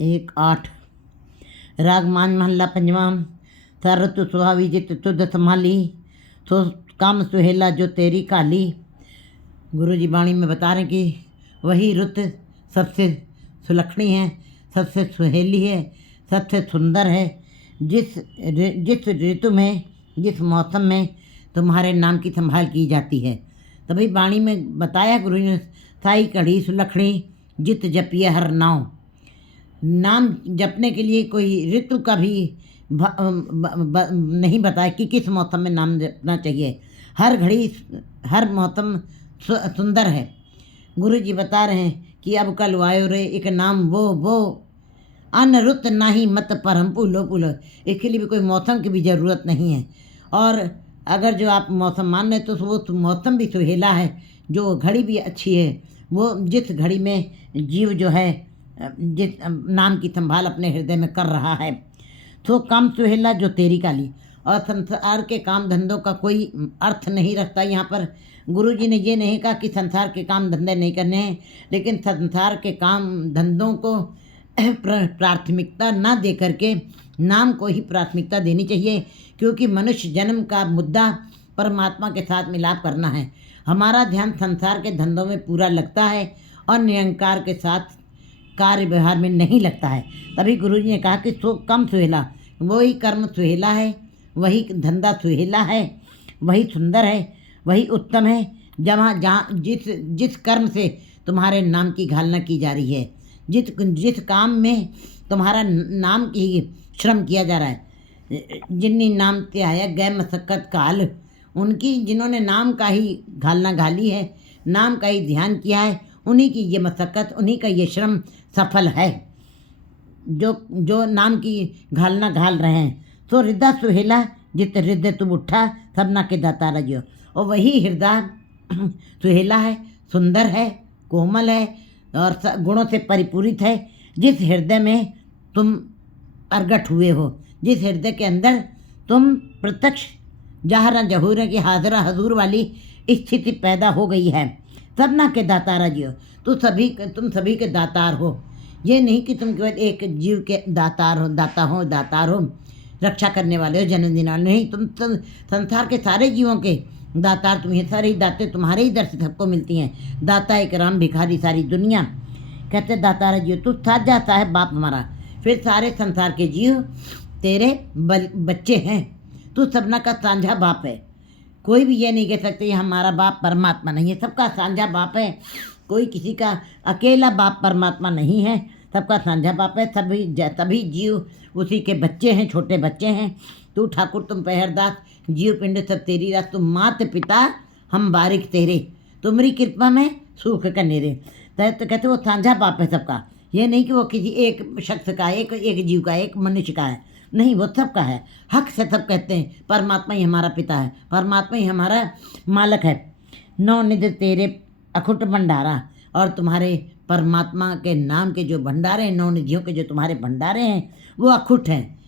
एक 8 राग मान महल्ला पंजवा। सर तु सुहावी जित तुद संभाली, सो काम सुहेला जो तेरी काली। गुरु जी वाणी में बता रहे हैं कि वही रुत सबसे सुलक्षणी है, सबसे सुहेली है, सबसे सुंदर है। जिस ऋतु में, जिस मौसम में तुम्हारे नाम की संभाल की जाती है। तभी वाणी में बताया गुरु ने, साई कढ़ी सुलक्षणी जित जपिए हर नाव। नाम जपने के लिए कोई ऋतु का भी नहीं बताया कि किस मौसम में नाम जपना चाहिए। हर घड़ी हर मौसम सुंदर है। गुरु जी बता रहे हैं कि अब कल वायो रे एक नाम वो अन रुत नाही मत परम पुलो पुलो। इसके लिए भी कोई मौसम की भी ज़रूरत नहीं है। और अगर जो आप मौसम मान रहे तो वो मौसम भी सुहेला है, जो घड़ी भी अच्छी है। वो जिस घड़ी में जीव जो है जिस नाम की संभाल अपने हृदय में कर रहा है, तो काम सुहेला जो तेरी काली। और संसार के काम धंधों का कोई अर्थ नहीं रखता। यहाँ पर गुरु जी ने ये नहीं कहा कि संसार के काम धंधे नहीं करने हैं, लेकिन संसार के काम धंधों को प्राथमिकता ना दे करके नाम को ही प्राथमिकता देनी चाहिए। क्योंकि मनुष्य जन्म का मुद्दा परमात्मा के साथ मिलाप करना है। हमारा ध्यान संसार के धंधों में पूरा लगता है और निरंकार के साथ कार्य व्यवहार में नहीं लगता है। तभी गुरु जी ने कहा कि सो कम सुहेला, वही कर्म सुहेला है, वही धंधा सुहेला है, वही सुंदर है, वही उत्तम है। जहाँ जिस कर्म से तुम्हारे नाम की घालना की जा रही है, जिस काम में तुम्हारा नाम की श्रम किया जा रहा है। जिन्नी नाम ते आया गए मशक्कत काल, उनकी जिन्होंने नाम का ही घालना घाली है, नाम का ही ध्यान किया है, उन्हीं की ये मशक्कत, उन्हीं का ये श्रम सफल है। जो नाम की घालना घाल रहे हैं। तो हृदय सुहेला जित हृदय तुम उठा, सबना के दाता रजियो। और वही हृदय सुहेला है, सुंदर है, कोमल है और गुणों से परिपूरित है। जिस हृदय में तुम प्रगट हुए हो, जिस हृदय के अंदर तुम प्रत्यक्ष जहरा जहूर की हाजरा हजूर वाली स्थिति पैदा हो गई है। सबना के दातारा जियो, तुम सभी के दातार हो। ये नहीं कि तुम केवल एक जीव के दातार हो, रक्षा करने वाले हो, जन्मदिन वाले नहीं। तुम संसार के सारे जीवों के दातार तुम ही, सारे दाते तुम्हारे ही दर से सबको मिलती हैं। दाता एक राम भिखारी सारी दुनिया। कहते दातारा जियो, तू साझा साहब बाप हमारा। फिर सारे संसार के जीव तेरे बच्चे हैं। तू सबना का साझा बाप है। कोई भी ये नहीं कह सकते हमारा बाप परमात्मा नहीं है। सबका साझा बाप है। कोई किसी का अकेला बाप परमात्मा नहीं है, सबका साझा बाप है। सभी जीव उसी के बच्चे हैं, छोटे बच्चे हैं। तू ठाकुर तुम पहरदास, जीव पिंड सब तेरी रास। तुम मात पिता हम बारिक तेरे, तुम्हारी कृपा में सूख कनेरे। तो कहते वो साझा बाप है सबका। ये नहीं कि वो किसी एक शख्स का, एक जीव का, एक मनुष्य का है, नहीं, वो सबका है। हक से सब कहते हैं परमात्मा ही हमारा पिता है, परमात्मा ही हमारा मालक है। नौ निधि तेरे अखुट भंडारा। और तुम्हारे परमात्मा के नाम के जो भंडारे हैं, नौ निधियों के जो तुम्हारे भंडारे हैं, वो अखुट हैं,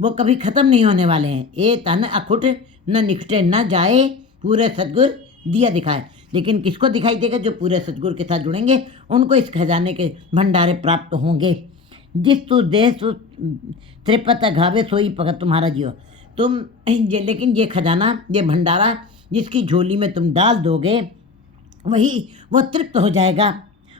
वो कभी ख़त्म नहीं होने वाले हैं। ए तन अखुट न निकटे न जाए, पूरे सदगुर दिया दिखाए। लेकिन किसको दिखाई देगा? जो पूरे सदगुर के साथ जुड़ेंगे, उनको इस खजाने के भंडारे प्राप्त होंगे। जिस तू देह सो त्रिपत घावे सोई पगत तुम्हारा जियो। लेकिन ये खजाना, ये भंडारा जिसकी झोली में तुम डाल दोगे, वो तृप्त हो जाएगा,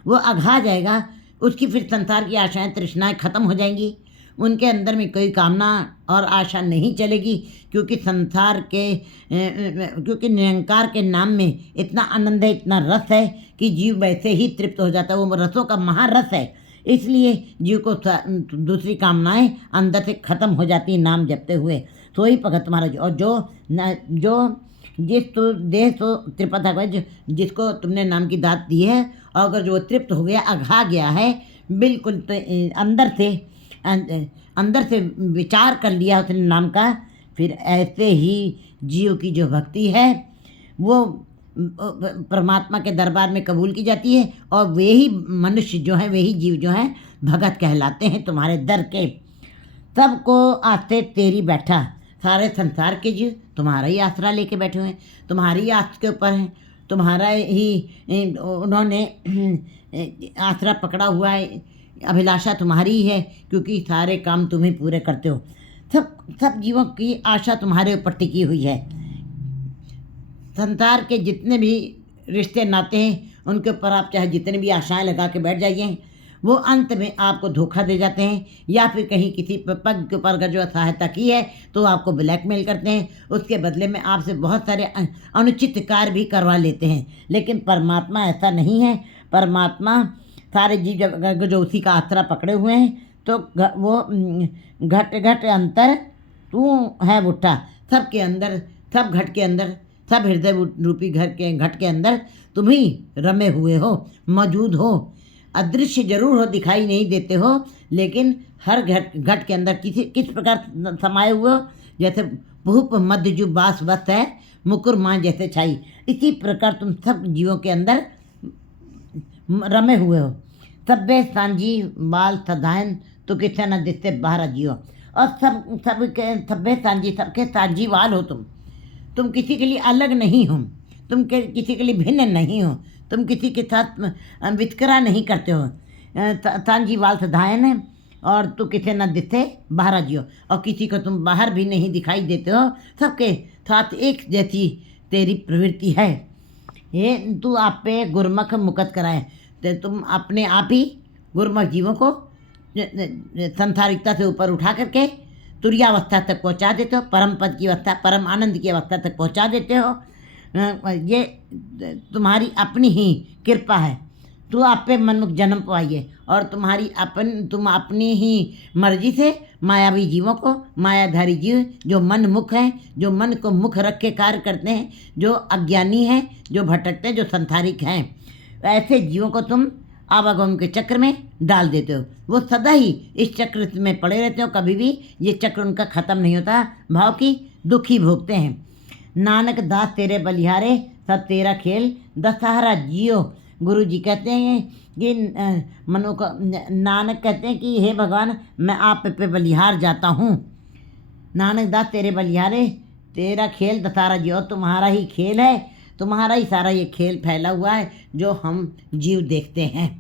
वो अघा जाएगा। उसकी फिर संसार की आशाएं तृष्णाएं खत्म हो जाएंगी। उनके अंदर में कोई कामना और आशा नहीं चलेगी। क्योंकि क्योंकि निरंकार के नाम में इतना आनंद है, इतना रस है कि जीव वैसे ही तृप्त हो जाता है। वो रसों का महारस है। इसलिए जीव को दूसरी कामनाएं अंदर से खत्म हो जाती है नाम जपते हुए। सोई भगत तुम्हारा। और जो जिस तो देह तो त्रिपत है, जिसको तुमने नाम की दात दी है, और अगर जो तृप्त हो गया, अघा गया है बिल्कुल, तो अंदर से विचार कर लिया उसने नाम का, फिर ऐसे ही जीव की जो भक्ति है वो परमात्मा के दरबार में कबूल की जाती है। और वे ही मनुष्य जो हैं, वे ही जीव जो हैं, भगत कहलाते हैं तुम्हारे दर के। सबको आस्ते तेरी बैठा। सारे संसार के जीव तुम्हारा ही आसरा लेके बैठे हुए हैं, तुम्हारी आस के ऊपर हैं, तुम्हारा ही उन्होंने आसरा पकड़ा हुआ है अभिलाषा तुम्हारी ही है, क्योंकि सारे काम तुम ही पूरे करते हो। सब जीवों की आशा तुम्हारे ऊपर टिकी हुई है। संसार के जितने भी रिश्ते नाते हैं उनके ऊपर आप चाहे जितनी भी आशाएं लगा के बैठ जाइए, वो अंत में आपको धोखा दे जाते हैं, या फिर कहीं किसी पग के ऊपर अगर जो सहायता की है तो आपको ब्लैकमेल करते हैं, उसके बदले में आपसे बहुत सारे अनुचित कार्य भी करवा लेते हैं। लेकिन परमात्मा ऐसा नहीं है। परमात्मा सारे जीव जब जो उसी का आसरा पकड़े हुए हैं, तो वो घट घट अंतर तू है बुट्टा, सबके अंदर, सब घट के अंदर, सब हृदय रूपी घर के घट के अंदर तुम ही रमे हुए हो, मौजूद हो। अदृश्य जरूर हो, दिखाई नहीं देते हो, लेकिन हर घट के अंदर किस प्रकार समाये हुए हो, जैसे भूप मध्य जो बास वस्त है, मुकुर माँ जैसे छाई, इसी प्रकार तुम सब जीवों के अंदर रमे हुए हो। सब्बे सांझी बाल सदायन तो किसे न दिखते बाहर जियो। और सब्बे सांझी, सबके सांझी वाल हो तुम किसी के लिए अलग नहीं हो, तुम किसी के लिए भिन्न नहीं हो, तुम किसी के साथ वितकरा नहीं करते हो। सांझी वाल सदायन है, और तू किसे न दिखते बाहर जियो, और किसी को तुम बाहर भी नहीं दिखाई देते हो, सबके साथ एक जैसी तेरी प्रवृत्ति है। ये तू आप पे गुरमुख मुकत कराए, तो तुम अपने आप ही गुरमुख जीवों को संसारिकता से ऊपर उठा करके तुर्यावस्था तक पहुंचा देते हो, परम पद की अवस्था, परम आनंद की अवस्था तक पहुंचा देते हो। ये तुम्हारी अपनी ही कृपा है। तू आप पे मनमुख जन्म पाइए, और तुम अपनी ही मर्जी से मायावी जीवों को, मायाधारी जीव जो मन मुख हैं, जो मन को मुख रख के कार्य करते हैं, जो अज्ञानी हैं, जो भटकते हैं, जो संसारिक हैं, ऐसे जीवों को तुम आवागमन के चक्र में डाल देते हो। वो सदा ही इस चक्र में पड़े रहते हो, कभी भी ये चक्र उनका ख़त्म नहीं होता, भाव की दुखी भोगते हैं। नानक दास तेरे बलिहारे, सब तेरा खेल दशहरा जियो। गुरु जी कहते हैं कि मनु को, नानक कहते हैं कि हे भगवान, मैं आप पे बलिहार जाता हूँ। नानक दास तेरे बलिहारे, तेरा खेल दशहरा जियो, तुम्हारा ही खेल है, तुम्हारा ही सारा ये खेल फैला हुआ है जो हम जीव देखते हैं।